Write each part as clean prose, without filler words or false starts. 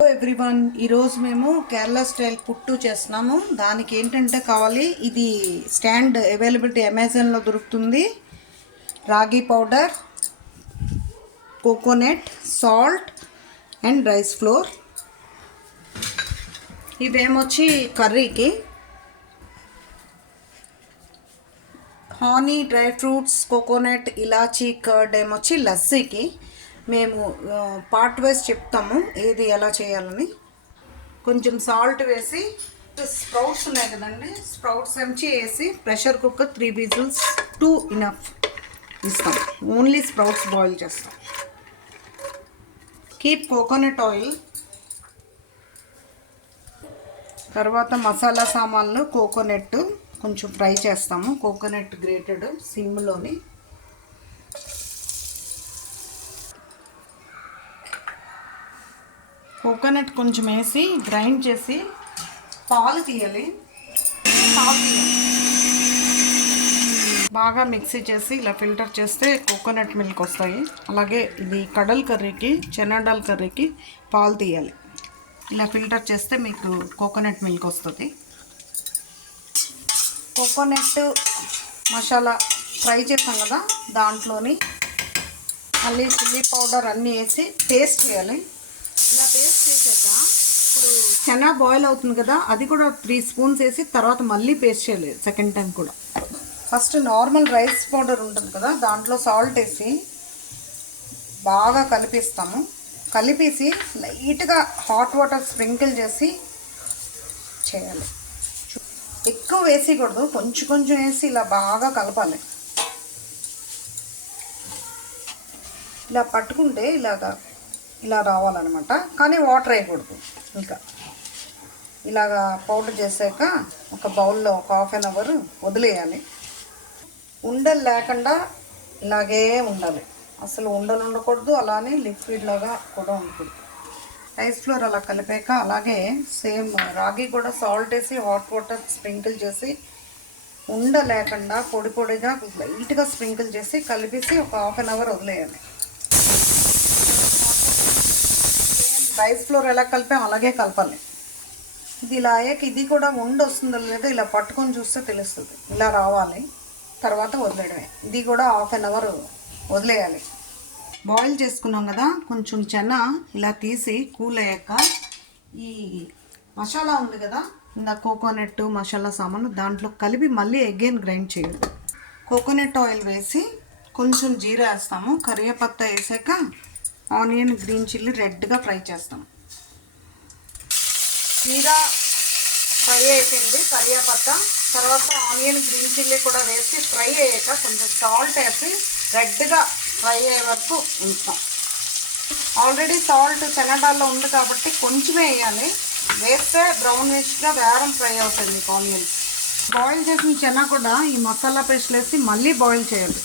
Hello everyone, ఈరోజు మేము Kerala style పుట్టు చేస్తున్నాము. దానికి ఏంటంటే కావాలి, ఇది స్టాండ్ అవైలబిలిటీ అమెజాన్లో దొరుకుతుంది. Ragi powder, coconut, salt and rice flour. ఇవేమొచ్చి కర్రీకి, హానీ, డ్రై ఫ్రూట్స్, కోకోనట్, ఇలాచీ, కర్డ్ ఏమొచ్చి లస్సీకి. మేము పార్ట్ వైజ్ చెప్తాము ఏది ఎలా చేయాలని. కొంచెం సాల్ట్ వేసి, స్ప్రౌట్స్ ఉన్నాయి కదండి, స్ప్రౌట్స్ వేసి ప్రెషర్ కుక్కర్ 3 విజిల్స్ 2 ఇనఫ్ ఇస్తాం. ఓన్లీ స్ప్రౌట్స్ బాయిల్ చేస్తాం. Keep coconut oil. తర్వాత మసాలా సామాన్లు, కోకోనట్ కొంచెం ఫ్రై చేస్తాము. Coconut grated సిమ్లోని. కోకోనట్ కొంచెం వేసి గ్రైండ్ చేసి పాలు తీయాలి. బాగా మిక్సీ చేసి ఇలా ఫిల్టర్ చేస్తే కోకోనట్ మిల్క్ వస్తాయి. అలాగే ఇది కడల్ కర్రీకి, చనా దాల్ కర్రీకి పాలు తీయాలి. ఇలా ఫిల్టర్ చేస్తే మీకు కోకోనట్ మిల్క్ వస్తుంది. కోకోనట్ మసాలా ఫ్రై చేస్తాం కదా, దాంట్లోని మళ్ళీ చిల్లీ పౌడర్ అన్నీ వేసి పేస్ట్ చేయాలి. ఇలా పేస్ట్ చేసాక ఇప్పుడు చనా బాయిల్ అవుతుంది కదా, అది కూడా 3 స్పూన్స్ వేసి తర్వాత మళ్ళీ పేస్ట్ చేయాలి సెకండ్ టైం కూడా. ఫస్ట్ నార్మల్ రైస్ పౌడర్ ఉంటుంది కదా, దాంట్లో సాల్ట్ వేసి బాగా కలిపిస్తాము. కలిపేసి లైట్గా హాట్ వాటర్ స్ప్రింకిల్ చేసి చేయాలి. ఎక్కువ వేసేయకూడదు, కొంచెం కొంచెం వేసి ఇలా బాగా కలపాలి. ఇలా పట్టుకుంటే ఇలా రావాలన్నమాట. కానీ వాటర్ వేయకూడదు. ఇంకా ఇలాగా పౌడర్ చేసాక ఒక బౌల్లో ఒక హాఫ్ అన్ అవర్ వదిలేయాలి. ఉండలు లేకుండా ఇలాగే ఉండాలి. అసలు ఉండలు ఉండకూడదు, అలానే లిక్విడ్ లాగా కూడా ఉండకూడదు. రైస్ ఫ్లోర్ అలా కలిపాక అలాగే సేమ్ రాగి కూడా సాల్ట్ వేసి హాట్ వాటర్ స్ప్రింకిల్ చేసి ఉండ లేకుండా పొడి పొడిగా లైట్గా స్ప్రింకిల్ చేసి కలిపేసి ఒక హాఫ్ అన్ అవర్ వదిలేయాలి. రైస్ ఫ్లోర్ ఎలా కలిపాం అలాగే కలపాలి. ఇది ఇలా అయ్యాక ఇది కూడా ఉండి వస్తుందో లేదో ఇలా పట్టుకొని చూస్తే తెలుస్తుంది. ఇలా రావాలి. తర్వాత వదిలేయడమే. ఇది కూడా హాఫ్ అన్ అవర్ వదిలేయాలి. బాయిల్ చేసుకున్నాం కదా, కొంచెం చెన్న ఇలా తీసి కూల్ అయ్యాక ఈ మసాలా ఉంది కదా, ఇంకా కోకోనట్ మసాలా సామాను దాంట్లో కలిపి మళ్ళీ అగైన్ గ్రైండ్ చేయాలి. కోకోనట్ ఆయిల్ వేసి కొంచెం జీరా వేస్తాము. కరివేపత్తా వేసాక ఆనియన్, గ్రీన్ చిల్లీ రెడ్గా ఫ్రై చేస్తాం. జీరా ఫ్రై అయిపోయింది, కరివేపత్తా. తర్వాత ఆనియన్, గ్రీన్ చిల్లీ కూడా వేసి ఫ్రై అయ్యాక కొంచెం సాల్ట్ వేసి రెడ్గా ఫ్రై అయ్యే వరకు ఉంచుతాం. ఆల్రెడీ సాల్ట్ శనగడాల్లో ఉంది కాబట్టి కొంచెమే వేయాలి. వేస్తే బ్రౌనిష్గా వేరం ఫ్రై అవుతుంది ఆనియన్స్. బాయిల్ చేసిన చెన్న కూడా ఈ మసాలా పేస్ట్ వేసి మళ్ళీ బాయిల్ చేయాలి.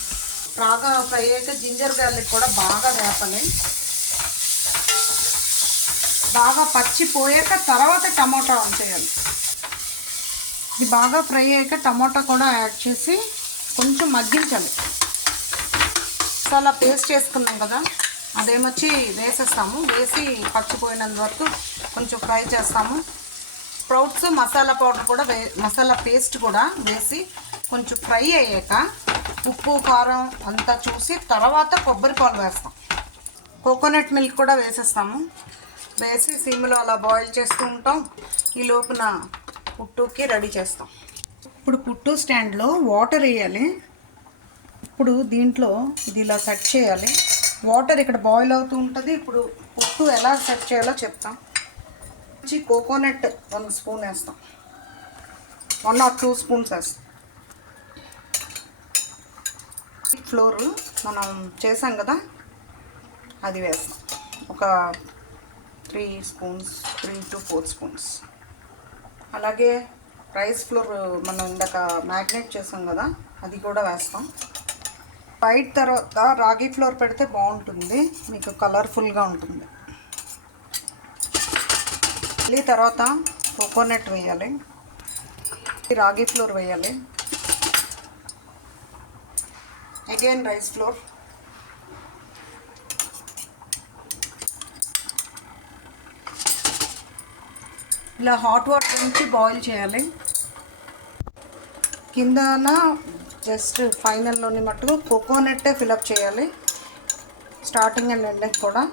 బాగా ఫ్రై అయ్యాక జింజర్ గార్లిక్ కూడా బాగా వేపాలి. బాగా పచ్చి పోయాక తర్వాత టమాటా ఆన్ చేయాలి. ఇది బాగా ఫ్రై అయ్యాక టమాటా కూడా యాడ్ చేసి కొంచెం మగ్గించాలి. మసాలా పేస్ట్ చేసుకున్నాం కదా, అదేమొచ్చి వేసేస్తాము. వేసి పచ్చిపోయినంత వరకు కొంచెం ఫ్రై చేస్తాము. స్ప్రౌట్స్, మసాలా పౌడర్ కూడా మసాలా పేస్ట్ కూడా వేసి కొంచెం ఫ్రై అయ్యాక ఉప్పు, కారం అంతా చూసి తర్వాత కొబ్బరి పాలు వేస్తాం. కోకోనట్ మిల్క్ కూడా వేసేస్తాము. వేసి సిమ్లో అలా బాయిల్ చేస్తూ ఉంటాం. ఈ లోపున పుట్టుకి రెడీ చేస్తాం. ఇప్పుడు పుట్టు స్టాండ్లో వాటర్ వేయాలి. ఇప్పుడు దీంట్లో ఇది ఇలా సెట్ చేయాలి. వాటర్ ఇక్కడ బాయిల్ అవుతూ ఉంటుంది. ఇప్పుడు పుట్టు ఎలా సెట్ చేయాలో చెప్తాం. కోకోనట్ 1 స్పూన్ వేస్తాం. 1 or 2 స్పూన్స్ వేస్తాం. ఫ్లోర్ మనం చేసాం కదా, అది వేస్తాం. ఒక 3 స్పూన్స్, 3 to 4 స్పూన్స్. అలాగే రైస్ ఫ్లోర్ మనం ఇందాక మ్యాగ్నేట్ చేసాం కదా, అది కూడా వేస్తాం. వైట్ తర్వాత రాగి ఫ్లోర్ పెడితే బాగుంటుంది, మీకు కలర్ఫుల్గా ఉంటుంది. మళ్ళీ తర్వాత కోకోనట్ వేయాలి, రాగి ఫ్లోర్ వేయాలి, అగైన్ రైస్ ఫ్లోర్, ఇలా హాట్ వాటర్ నుంచి బాయిల్ చేయాలి. కిందన జస్ట్ ఫైనల్లోని మట్టుకు కోకోనట్టే ఫిలప్ చేయాలి. స్టార్టింగ్ అండ్ ఎండింగ్ కూడా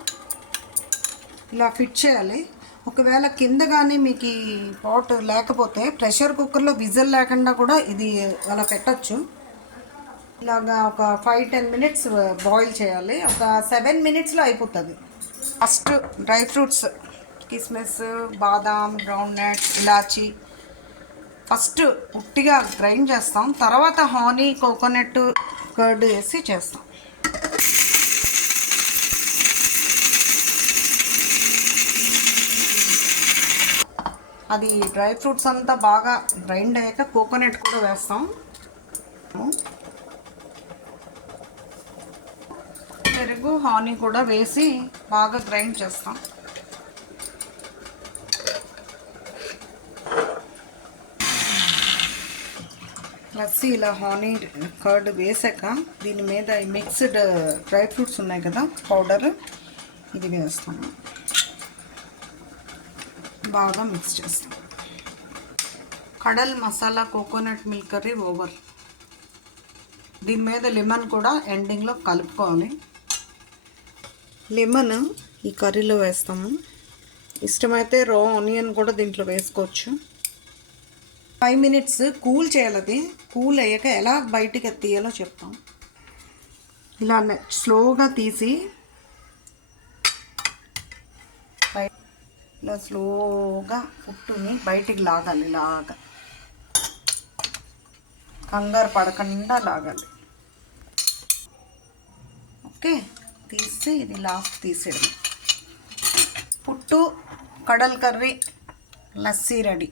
ఇలా ఫిట్ చేయాలి. ఒకవేళ కింద కానీ మీకు ఈ పాట్ లేకపోతే ప్రెషర్ కుక్కర్లో విజిల్ లేకుండా కూడా ఇది అలా పెట్టచ్చు. ఇలాగా ఒక 5-10 మినిట్స్ బాయిల్ చేయాలి. ఒక 7 మినిట్స్లో అయిపోతుంది. ఫస్ట్ డ్రై ఫ్రూట్స్, కిస్మిస్, బాదాం, గ్రౌండ్ నట్స్, ఇలాచి ఫస్ట్ ఉట్టిగా గ్రైండ్ చేస్తాం. తర్వాత హానీ, కోకోనట్, కర్డ్ వేసి చేస్తాం. అది డ్రై ఫ్రూట్స్ అంతా బాగా గ్రైండ్ అయ్యాక కోకోనట్ కూడా వేస్తాం. పెరుగు, హానీ కూడా వేసి బాగా గ్రైండ్ చేస్తాం. లస్సీ ఇలా హానీ, కర్డ్ వేసాక దీని మీద మిక్స్డ్ డ్రై ఫ్రూట్స్ ఉన్నాయి కదా, పౌడర్, ఇది వేస్తాము. బాగా మిక్స్ చేస్తాం. కడల్ masala coconut milk curry over. దీని మీద లెమన్ కూడా ఎండింగ్లో కలుపుకోవాలి. లెమన్ ఈ కర్రీలో వేస్తాము. ఇష్టమైతే రా ఆనియన్ కూడా దీంట్లో వేసుకోవచ్చు. 5 మినిట్స్ కూల్ చేయాలి. అది కూల్ అయ్యాక ఎలా బయటికి తీయాలో చెప్తాం. ఇలా స్లోగా తీసి ఇలా స్లోగా పుట్టుని బయటికి లాగాలి. ఇలాగా కంగారు పడకుండా లాగాలి. ఓకే, తీసి ఇది లాస్ట్ తీసేయడం. పుట్టు కడల్ కర్రీ లస్సీ రెడీ.